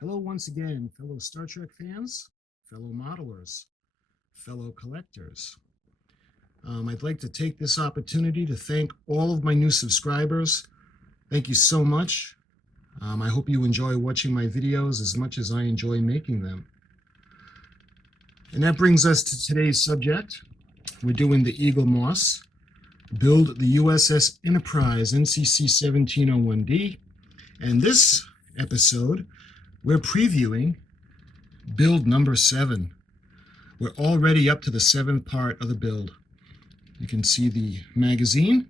Hello once again, fellow Star Trek fans, fellow modelers, fellow collectors. I'd like to take this opportunity to thank all of my new subscribers. Thank you so much. I hope you enjoy watching my videos as much as I enjoy making them. And that brings us to today's subject. We're doing the Eaglemoss Build the U.S.S. Enterprise NCC-1701-D. And this episode, we're previewing build number 7. We're already up to the 7th part of the build. You can see the magazine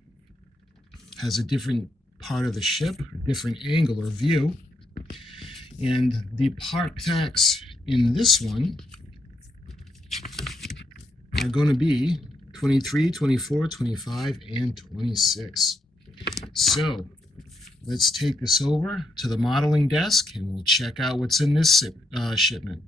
has a different part of the ship, a different angle or view. And the part packs in this one are going to be 23, 24, 25, and 26. So let's take this over to the modeling desk and we'll check out what's in this shipment.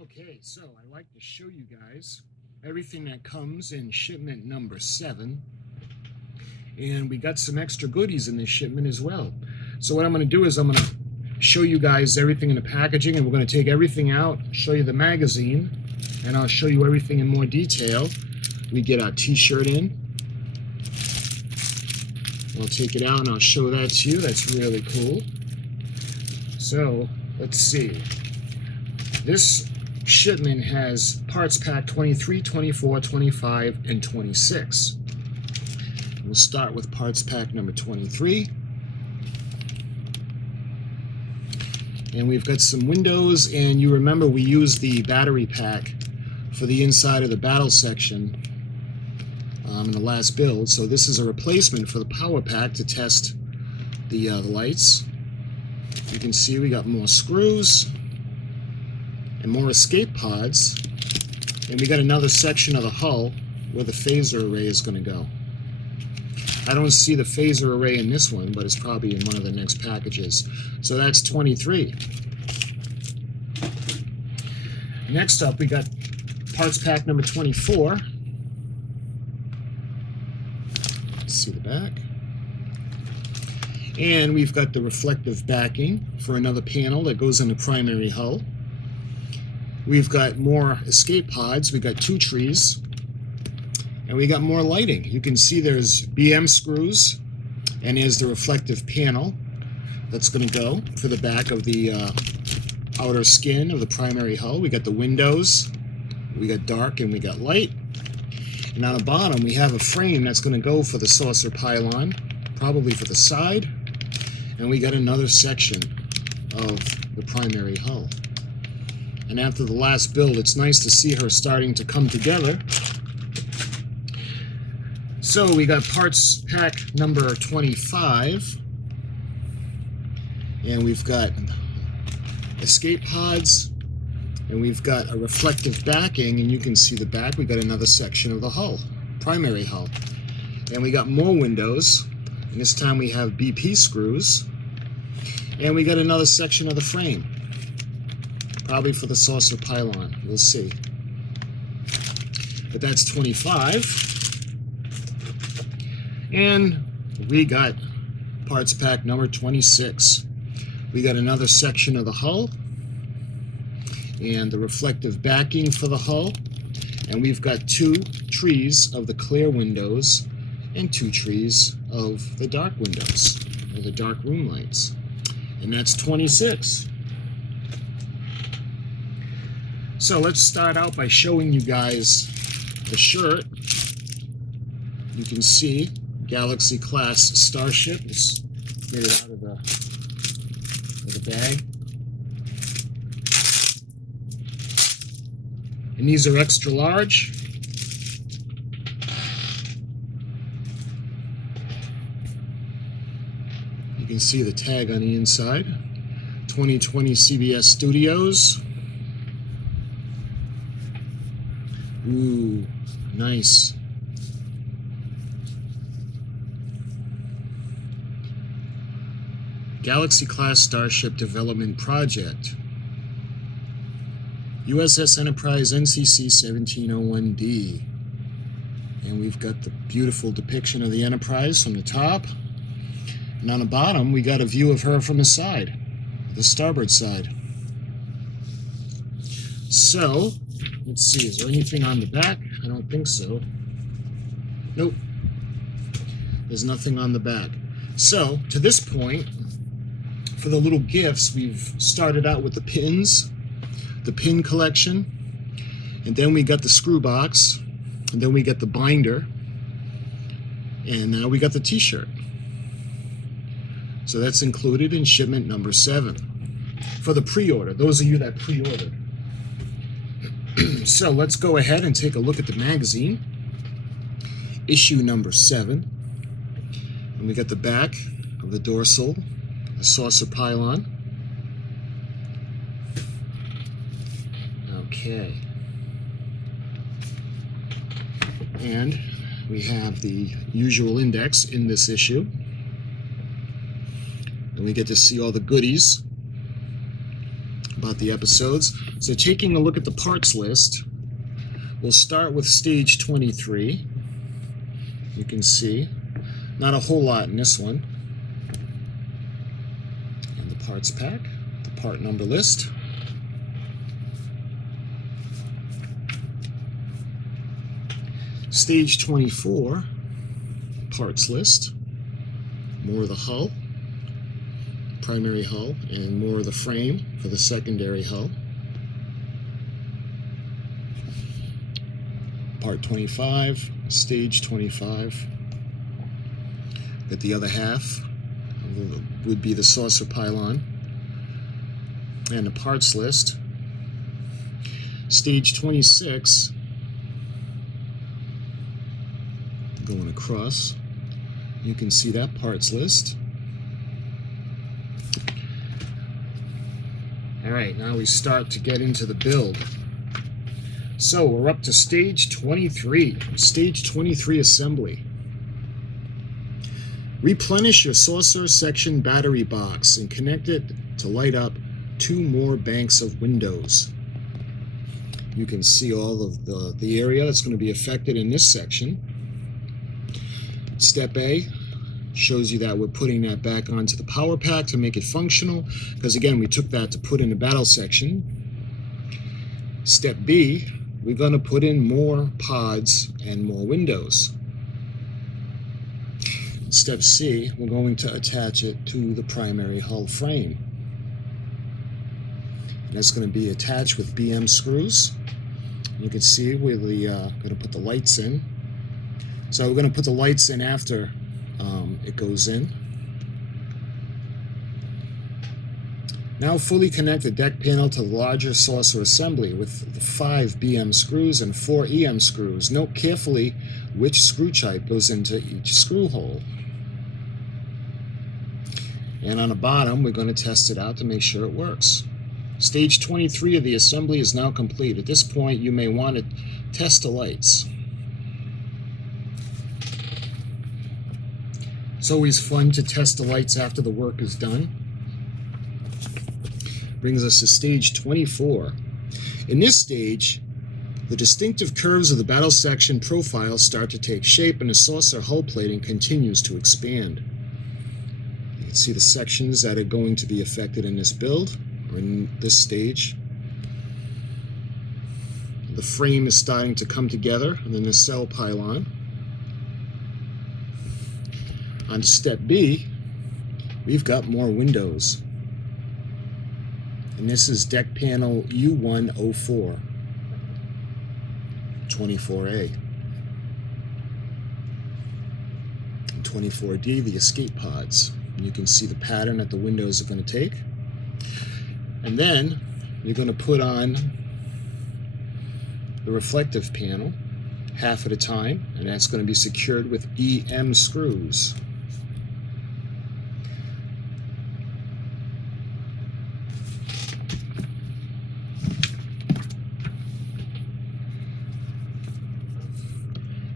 Okay, so I like to show you guys everything that comes in shipment number 7. And we got some extra goodies in this shipment as well. So what I'm going to do is I'm going to show you guys everything in the packaging, and we're going to take everything out, show you the magazine, and I'll show you everything in more detail. We get our t-shirt in. I'll take it out and I'll show that to you. That's really cool. So let's see. This shipment has parts pack 23, 24, 25, and 26. We'll start with parts pack number 23. And we've got some windows, and you remember we used the battery pack for the inside of the battle section in the last build. So this is a replacement for the power pack to test the lights. You can see we got more screws and more escape pods, and we got another section of the hull where the phaser array is going to go. I don't see the phaser array in this one, but it's probably in one of the next packages. So that's 23. Next up, we got parts pack number 24. Let's see the back. And we've got the reflective backing for another panel that goes in the primary hull. We've got more escape pods. We've got 2 trees. And we got more lighting. You can see there's BM screws, and there's the reflective panel that's going to go for the back of the outer skin of the primary hull. We got the windows, we got dark, and we got light. And on the bottom, we have a frame that's going to go for the saucer pylon, probably for the side. And we got another section of the primary hull. And after the last build, it's nice to see her starting to come together. So we got parts pack number 25, and we've got escape pods, and we've got a reflective backing, and you can see the back. We got another section of the hull, primary hull, and we got more windows, and this time we have BP screws, and we got another section of the frame, probably for the saucer pylon. We'll see. But that's 25. And we got parts pack number 26. We got another section of the hull and the reflective backing for the hull. And we've got 2 trees of the clear windows and 2 trees of the dark windows, or the dark room lights. And that's 26. So let's start out by showing you guys the shirt. You can see Galaxy class starship. Let's get it out of the bag. And these are extra large. You can see the tag on the inside. 2020 CBS Studios. Ooh, nice. Galaxy-class starship development project. USS Enterprise NCC-1701-D. And we've got the beautiful depiction of the Enterprise from the top. And on the bottom, we got a view of her from the side, the starboard side. So, let's see, is there anything on the back? I don't think so. Nope. There's nothing on the back. So, to this point, for the little gifts, we've started out with the pins, the pin collection, and then we got the screw box, and then we got the binder, and now we got the t-shirt. So that's included in shipment number 7 for the pre-order, those of you that pre-ordered. So let's go ahead and take a look at the magazine, issue number 7. And we got the back of the dorsal, the saucer pylon. Okay. And we have the usual index in this issue. And we get to see all the goodies about the episodes. So taking a look at the parts list, we'll start with stage 23. You can see not a whole lot in this one. And the parts pack, the part number list. Stage 24, parts list, more of the hull, primary hull, and more of the frame for the secondary hull. Part 25, stage 25. Got the other half would be the saucer pylon and the parts list. Stage 26, going across, you can see that parts list. All right, now we start to get into the build. So we're up to stage 23, stage 23 assembly. Replenish your saucer section battery box and connect it to light up 2 more banks of windows. You can see all of the area that's going to be affected in this section. Step A shows you that we're putting that back onto the power pack to make it functional, because again, we took that to put in the battle section. Step B, we're going to put in more pods and more windows. Step C, we're going to attach it to the primary hull frame. And that's going to be attached with BM screws. You can see we're going to put the lights in. So we're going to put the lights in after it goes in. Now fully connect the deck panel to the larger saucer assembly with the 5 BM screws and 4 EM screws. Note carefully which screw type goes into each screw hole. And on the bottom, we're going to test it out to make sure it works. Stage 23 of the assembly is now complete. At this point, you may want to test the lights. It's always fun to test the lights after the work is done. Brings us to stage 24. In this stage, the distinctive curves of the battle section profile start to take shape and the saucer hull plating continues to expand. You can see the sections that are going to be affected in this build, or in this stage. The frame is starting to come together, and then the nacelle pylon. On step B, we've got more windows. And this is deck panel U104, 24A. And 24D, the escape pods. And you can see the pattern that the windows are going to take. And then you're going to put on the reflective panel, half at a time, and that's going to be secured with EM screws.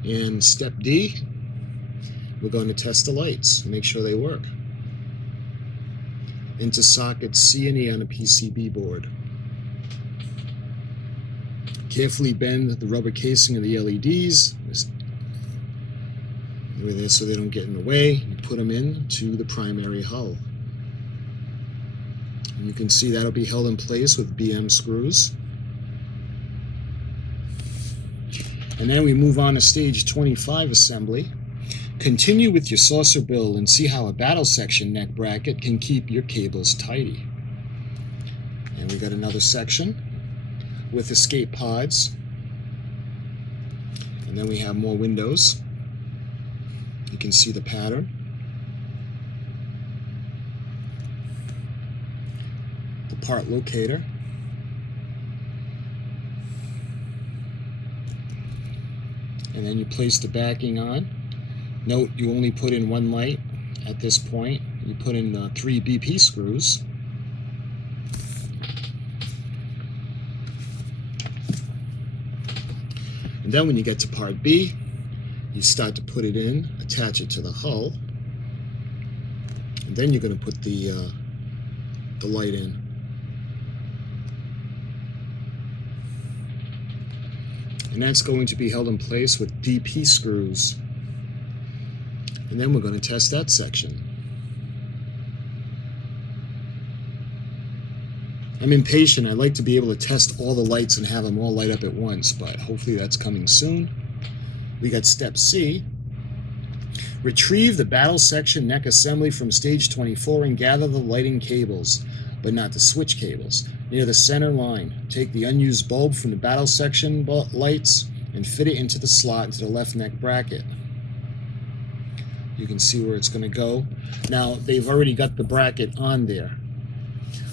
In step D, we're going to test the lights and make sure they work. Into sockets C and E on a PCB board. Carefully bend the rubber casing of the LEDs with it so they don't get in the way. You put them into the primary hull. And you can see that'll be held in place with BM screws. And then we move on to stage 25 assembly. Continue with your saucer build and see how a battle section neck bracket can keep your cables tidy. And we got another section with escape pods. And then we have more windows. You can see the pattern. The part locator. And then you place the backing on. Note you only put in one light at this point. You put in 3 BP screws. And then when you get to part B, you start to put it in, attach it to the hull, and then you're going to put the light in. And that's going to be held in place with DP screws. And then we're going to test that section. I'm impatient. I'd like to be able to test all the lights and have them all light up at once, but hopefully that's coming soon. We got step C. Retrieve the battle section neck assembly from stage 24 and gather the lighting cables, but not the switch cables, near the center line. Take the unused bulb from the battle section lights and fit it into the slot into the left neck bracket. You can see where it's going to go. Now, they've already got the bracket on there,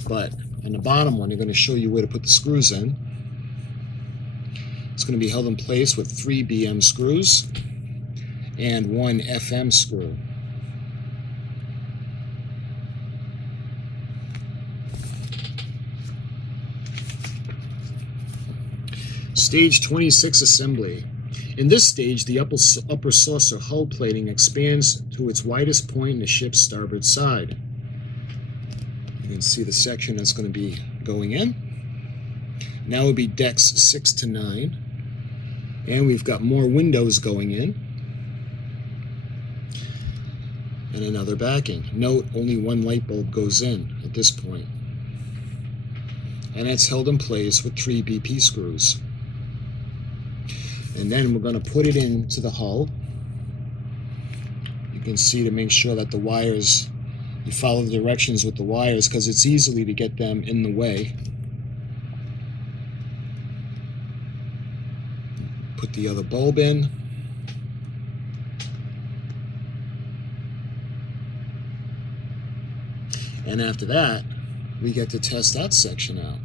but in the bottom one, they're going to show you where to put the screws in. It's going to be held in place with 3 BM screws and 1 FM screw. Stage 26 assembly. In this stage, the upper saucer hull plating expands to its widest point in the ship's starboard side. You can see the section that's going to be going in. Now would be decks 6 to 9. And we've got more windows going in. And another backing. Note, only 1 light bulb goes in at this point. And it's held in place with 3 BP screws. And then we're going to put it into the hull. You can see to make sure that the wires, you follow the directions with the wires because it's easily to get them in the way. Put the other bulb in. And after that, we get to test that section out.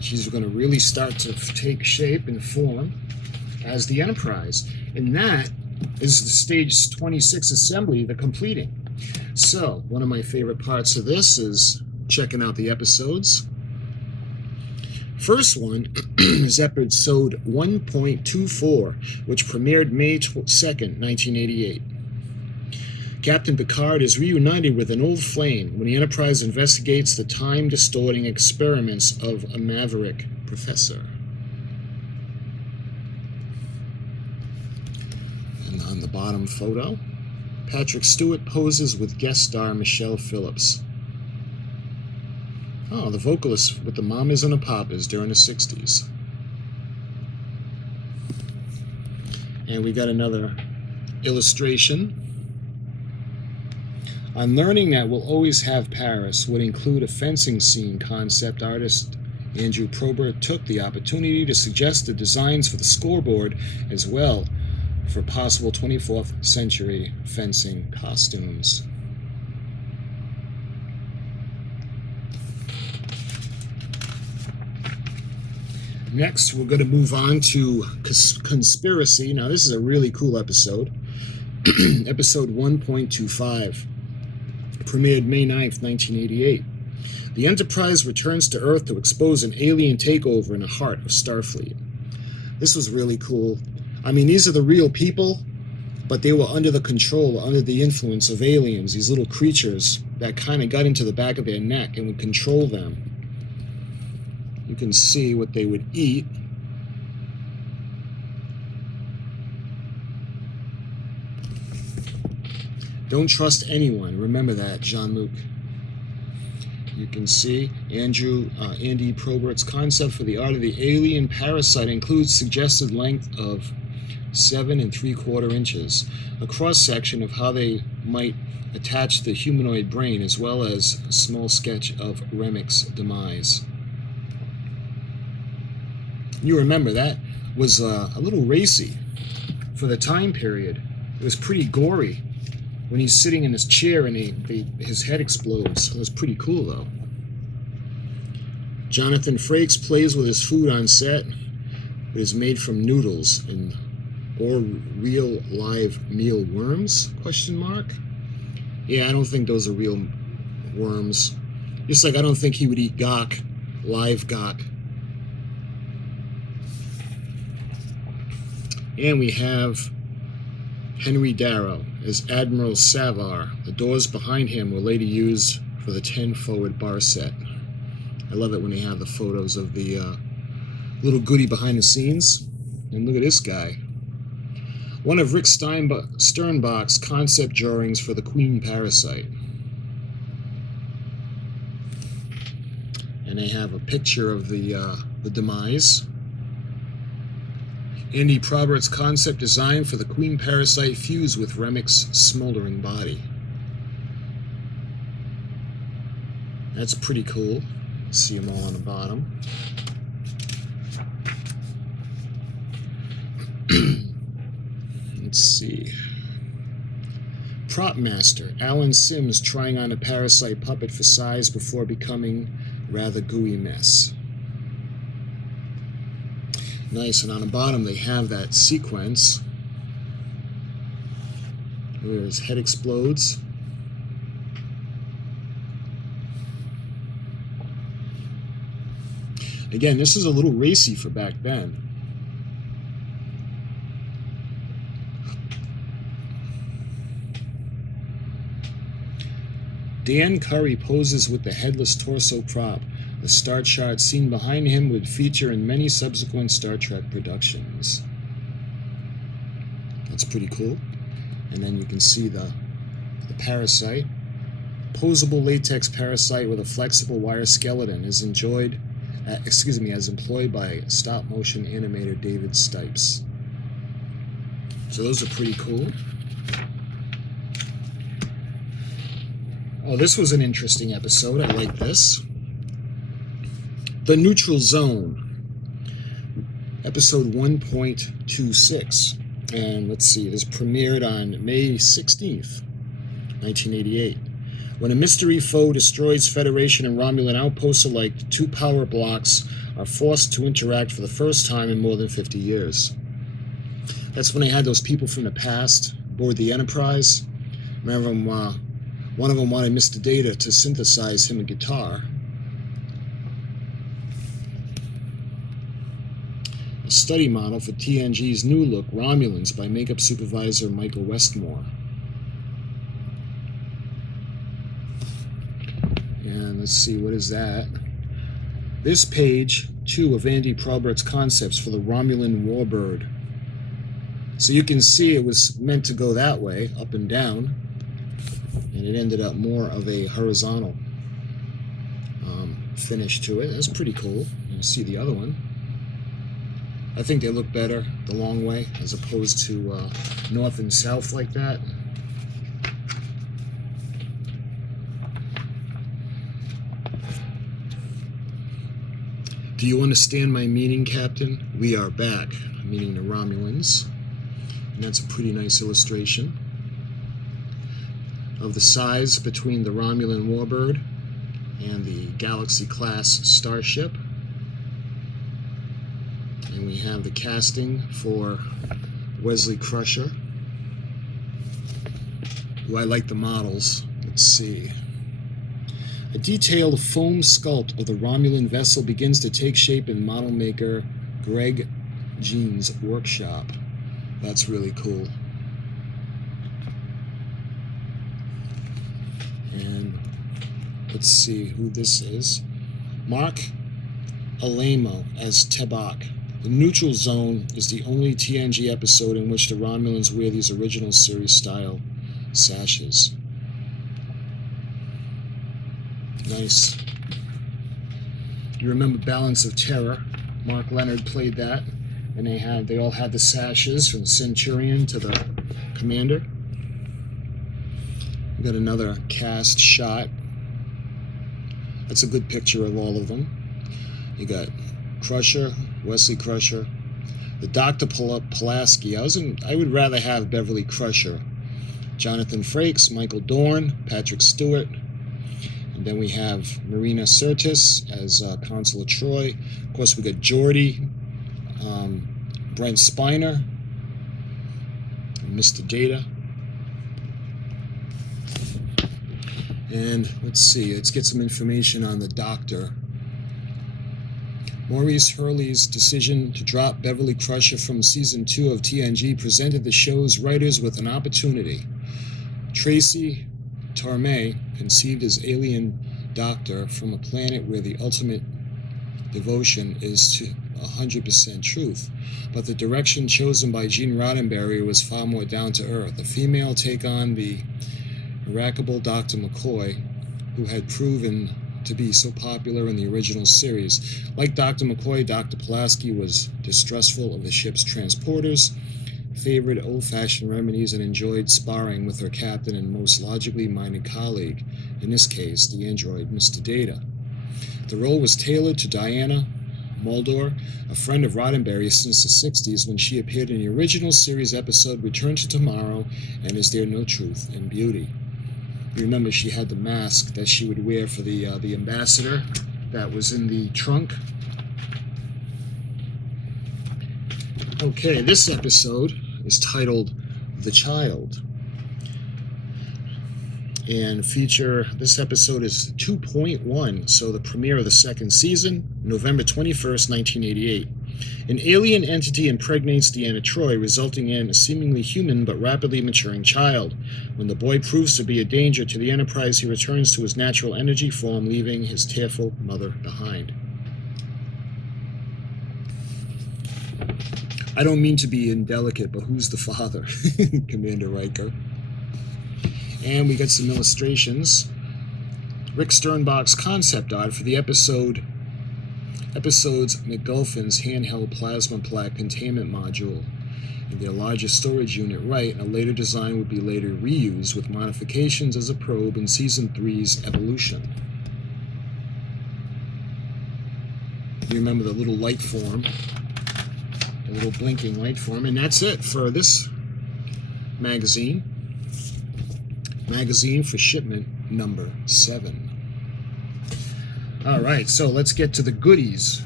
She's going to really start to take shape and form as the Enterprise. And that is the stage 26 assembly, the completing. So, one of my favorite parts of this is checking out the episodes. First one is episode 1.24, which premiered May 2nd, 1988. Captain Picard is reunited with an old flame when the Enterprise investigates the time-distorting experiments of a maverick professor. And on the bottom photo, Patrick Stewart poses with guest star Michelle Phillips. Oh, the vocalist with the Mamas and the Papas during the 60s. And we got another illustration. On learning that we'll always have Paris would include a fencing scene, concept artist Andrew Probert took the opportunity to suggest the designs for the scoreboard as well for possible 24th century fencing costumes. Next, we're going to move on to Conspiracy. Now, this is a really cool episode. Episode 1.25. Premiered May 9th, 1988. The Enterprise returns to Earth to expose an alien takeover in the heart of Starfleet. This was really cool. I mean, these are the real people, but they were under the control, under the influence of aliens, these little creatures that kind of got into the back of their neck and would control them. You can see what they would eat. Don't trust anyone. Remember that, Jean-Luc. You can see Andy Probert's concept for the art of the alien parasite includes suggested length of 7 3/4 inches, a cross-section of how they might attach the humanoid brain, as well as a small sketch of Remic's demise. You remember that was a little racy for the time period. It was pretty gory when he's sitting in his chair and his head explodes. It was pretty cool, though. Jonathan Frakes plays with his food on set. It is made from noodles or real live meal worms? ? Yeah, I don't think those are real worms. Just like I don't think he would eat gok, live gok. And we have Henry Darrow as Admiral Savar. The doors behind him were later used for the 10 forward bar set. I love it when they have the photos of the little goodie behind the scenes. And look at this guy. One of Rick Sternbach's concept drawings for the Queen Parasite. And they have a picture of the demise. Andy Probert's concept design for the Queen Parasite fused with Remic's smoldering body. That's pretty cool. See them all on the bottom. Let's see. Prop master Alan Sims trying on a parasite puppet for size before becoming rather gooey mess. Nice, and on the bottom they have that sequence where his head explodes. Again, this is a little racy for back then. Dan Curry poses with the headless torso prop. The star chart seen behind him would feature in many subsequent Star Trek productions. That's pretty cool. And then you can see the parasite. Posable latex parasite with a flexible wire skeleton is employed by stop-motion animator David Stipes. So those are pretty cool. Oh, this was an interesting episode. I like this. The Neutral Zone, episode 1.26. And let's see, this premiered on May 16th, 1988. When a mystery foe destroys Federation and Romulan outposts alike, two power blocks are forced to interact for the first time in more than 50 years. That's when they had those people from the past aboard the Enterprise. Remember them, one of them wanted Mr. Data to synthesize him a guitar. A study model for TNG's new look, Romulans, by makeup supervisor Michael Westmore. And let's see, what is that? This page 2 of Andy Probert's concepts for the Romulan Warbird. So you can see it was meant to go that way, up and down, and it ended up more of a horizontal finish to it. That's pretty cool. You see the other one. I think they look better the long way as opposed to north and south like that. Do you understand my meaning, Captain? We are back, meaning the Romulans. And that's a pretty nice illustration of the size between the Romulan Warbird and the Galaxy-class starship. And we have the casting for Wesley Crusher, who I like the models. Let's see. A detailed foam sculpt of the Romulan vessel begins to take shape in model maker Greg Jean's workshop. That's really cool. And let's see who this is. Mark Alamo as Tebak. The Neutral Zone is the only TNG episode in which the Romulans wear these original series style sashes. Nice. You remember Balance of Terror? Mark Leonard played that, and they all had the sashes from the Centurion to the Commander. We got another cast shot. That's a good picture of all of them. You got Crusher, Wesley Crusher, the Dr. Pulaski. I would rather have Beverly Crusher. Jonathan Frakes, Michael Dorn, Patrick Stewart. And then we have Marina Sirtis as Consul of Troy. Of course, we got Geordie, Brent Spiner, and Mr. Data. And let's get some information on the Doctor. Maurice Hurley's decision to drop Beverly Crusher from Season 2 of TNG presented the show's writers with an opportunity. Tracy Torme conceived his alien doctor from a planet where the ultimate devotion is to 100% truth, but the direction chosen by Gene Roddenberry was far more down to earth. A female take on the irascible Dr. McCoy, who had proven to be so popular in the original series. Like Dr. McCoy, Dr. Pulaski was distrustful of the ship's transporters, favored old-fashioned remedies, and enjoyed sparring with her captain and most logically minded colleague, in this case, the android Mr. Data. The role was tailored to Diana Muldaur, a friend of Roddenberry since the 60s, when she appeared in the original series episode Return to Tomorrow and Is There No Truth in Beauty. You remember she had the mask that she would wear for the ambassador that was in the trunk. Okay, this episode is titled The Child. And this episode is 2.1, so the premiere of the second season, November 21st, 1988. An alien entity impregnates Deanna Troi, resulting in a seemingly human but rapidly maturing child. When the boy proves to be a danger to the Enterprise, he returns to his natural energy form, leaving his tearful mother behind. I don't mean to be indelicate, but who's the father? Commander Riker. And we got some illustrations. Rick Sternbach's concept art for the episode's McGuffins handheld plasma plaque containment module in their largest storage unit right, and a later design would be later reused with modifications as a probe in Season 3's Evolution. You remember the little light form, the little blinking light form, and that's it for this magazine. Magazine for shipment number 7. All right, so let's get to the goodies.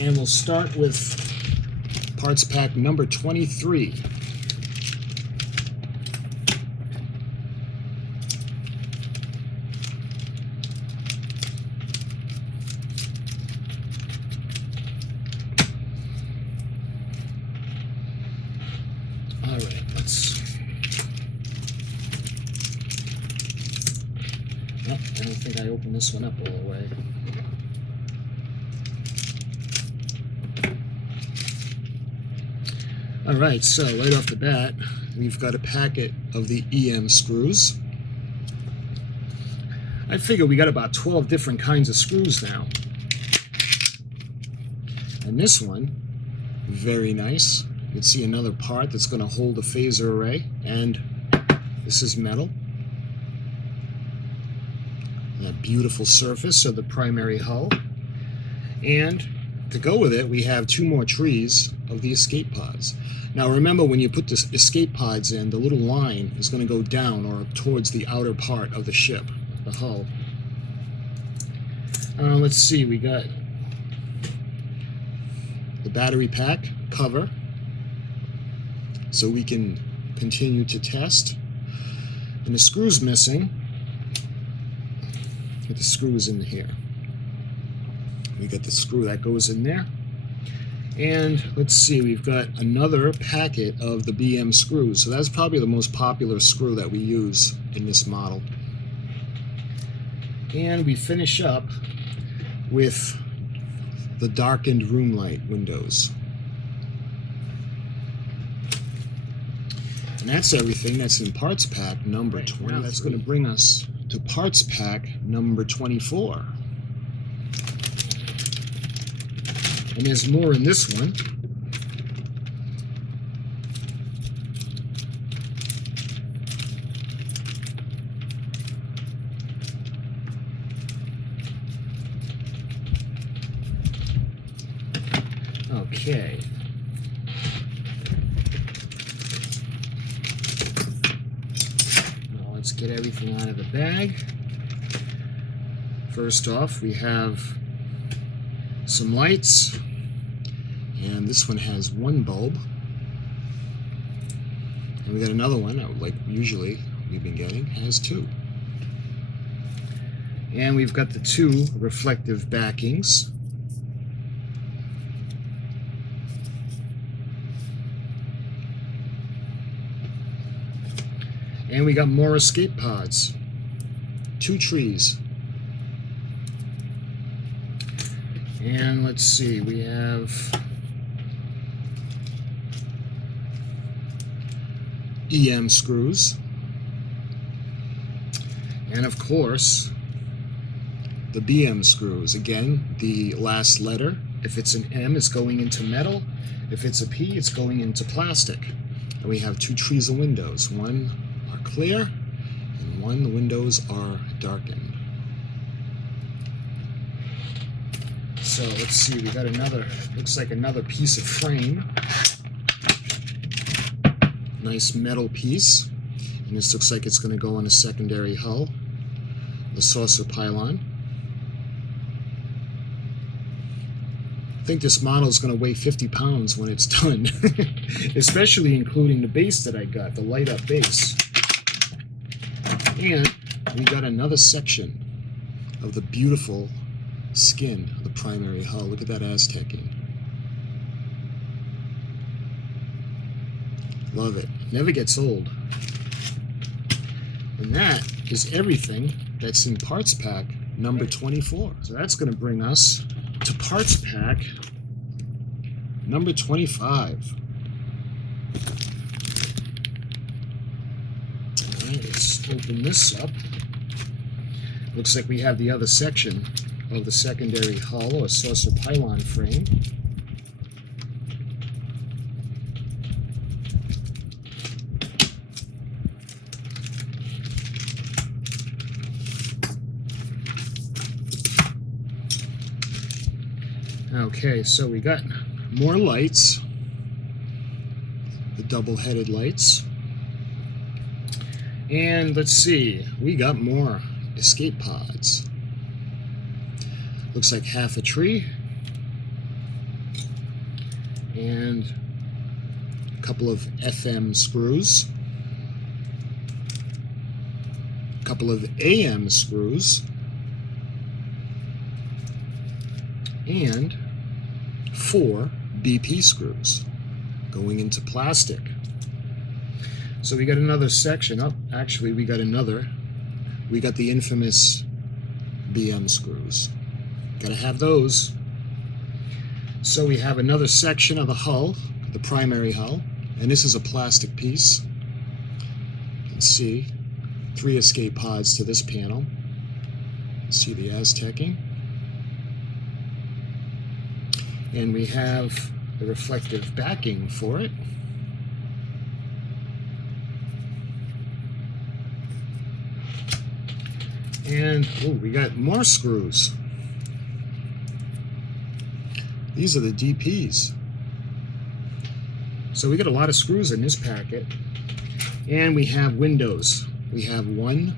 And we'll start with parts pack number 23. All right, I don't think I opened this one up all the way. All right, so right off the bat, we've got a packet of the EM screws. I figure we got about 12 different kinds of screws now. And this one, very nice. You can see another part that's going to hold the phaser array, and this is metal. A beautiful surface of the primary hull. And to go with it, we have 2 more trees of the escape pods. Now remember, when you put the escape pods in, the little line is going to go down or towards the outer part of the ship, the hull. Let's see, we got the battery pack cover, so we can continue to test. And the screw's missing. Get the screws in here. We got the screw that goes in there. And let's see, we've got another packet of the BM screws. So that's probably the most popular screw that we use in this model. And we finish up with the darkened room light windows. And that's everything that's in parts pack number 20. Now that's going to bring us to parts pack number 24. And there's more in this one. Okay. Now let's get everything out of the bag. First off, we have some lights, and this one has one bulb, and we got another one, like usually we've been getting, has two. And we've got the two reflective backings. And we got more escape pods. 2 trees. And let's see, we have EM screws. And of course, the BM screws. Again, the last letter. If it's an M, it's going into metal. If it's a P, it's going into plastic. And we have 2 trees of windows. One are clear, and one, the windows are darkened. So let's see, we got another, looks like another piece of frame. Nice metal piece. And this looks like it's going to go on a secondary hull, the saucer pylon. I think this model is going to weigh 50 pounds when it's done, especially including the base that I got, the light up base. And we got another section of the beautiful skin of the primary hull. Look at that Aztecing. Love it. Never gets old. And that is everything that's in parts pack number 24. So that's going to bring us to parts pack number 25. Alright, let's open this up. Looks like we have the other section of the secondary hull or saucer pylon frame. Okay, so we got more lights, the double-headed lights. And let's see, we got more escape pods. Looks like half a tree. And a couple of FM screws. A couple of AM screws. And 4 BP screws going into plastic. So we got another section. Oh, actually we got another. We got the infamous BM screws. Gotta have those. So we have another section of the hull, the primary hull, and this is a plastic piece. Let's see, 3 escape pods to this panel. Let's see the Aztecing. And we have the reflective backing for it. And oh, we got more screws. These are the DPs. So we got a lot of screws in this packet. And we have windows. We have 1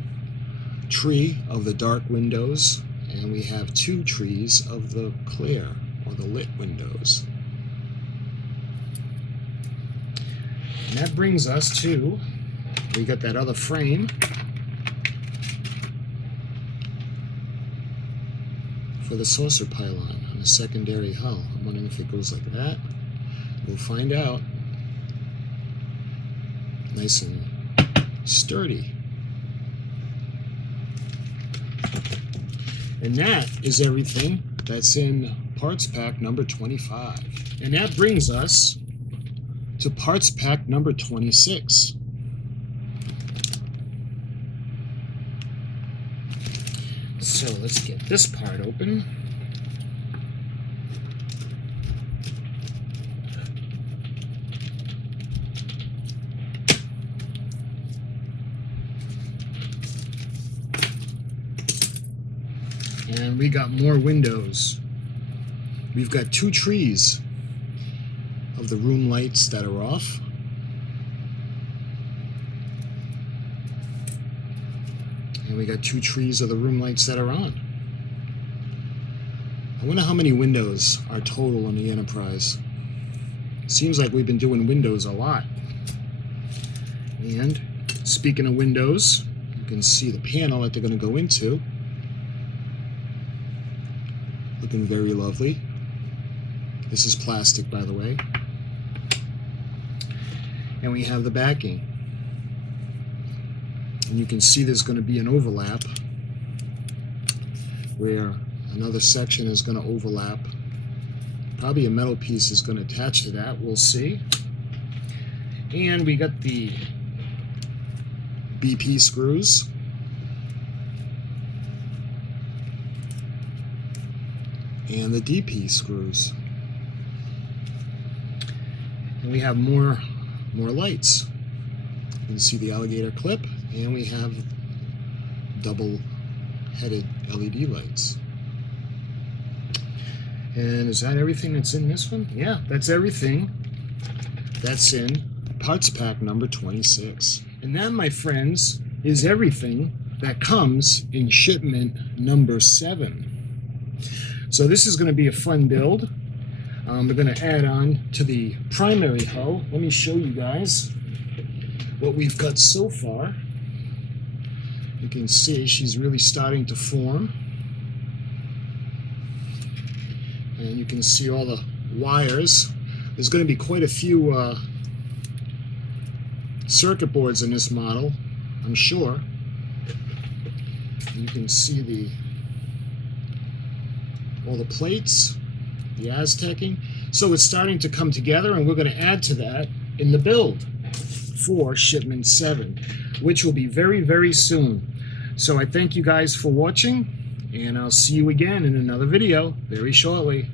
tree of the dark windows, and we have 2 trees of the clear or the lit windows. And that brings us to, we got that other frame for the saucer pylon on the secondary hull. I'm wondering if it goes like that. We'll find out. Nice and sturdy. And that is everything that's in parts pack number 25. And that brings us to parts pack number 26. So let's get this part open. And we got more windows. We've got 2 trees of the room lights that are off. And we got 2 trees of the room lights that are on. I wonder how many windows are total on the Enterprise. Seems like we've been doing windows a lot. And speaking of windows, you can see the panel that they're going to go into. Looking very lovely. This is plastic, by the way. And we have the backing. And you can see there's going to be an overlap where another section is going to overlap. Probably a metal piece is going to attach to that. We'll see. And we got the BP screws. And the DP screws. And we have more lights. You can see the alligator clip, and we have double-headed LED lights. And is that everything that's in this one? Yeah, that's everything that's in parts pack number 26. And that, my friends, is everything that comes in shipment number 7. So this is going to be a fun build. We're going to add on to the primary hull. Let me show you guys what we've got so far. You can see she's really starting to form. And you can see all the wires. There's going to be quite a few circuit boards in this model, I'm sure. You can see all the plates, the Aztecing. So it's starting to come together, and we're going to add to that in the build for shipment 7, which will be very, very soon. So I thank you guys for watching, and I'll see you again in another video very shortly.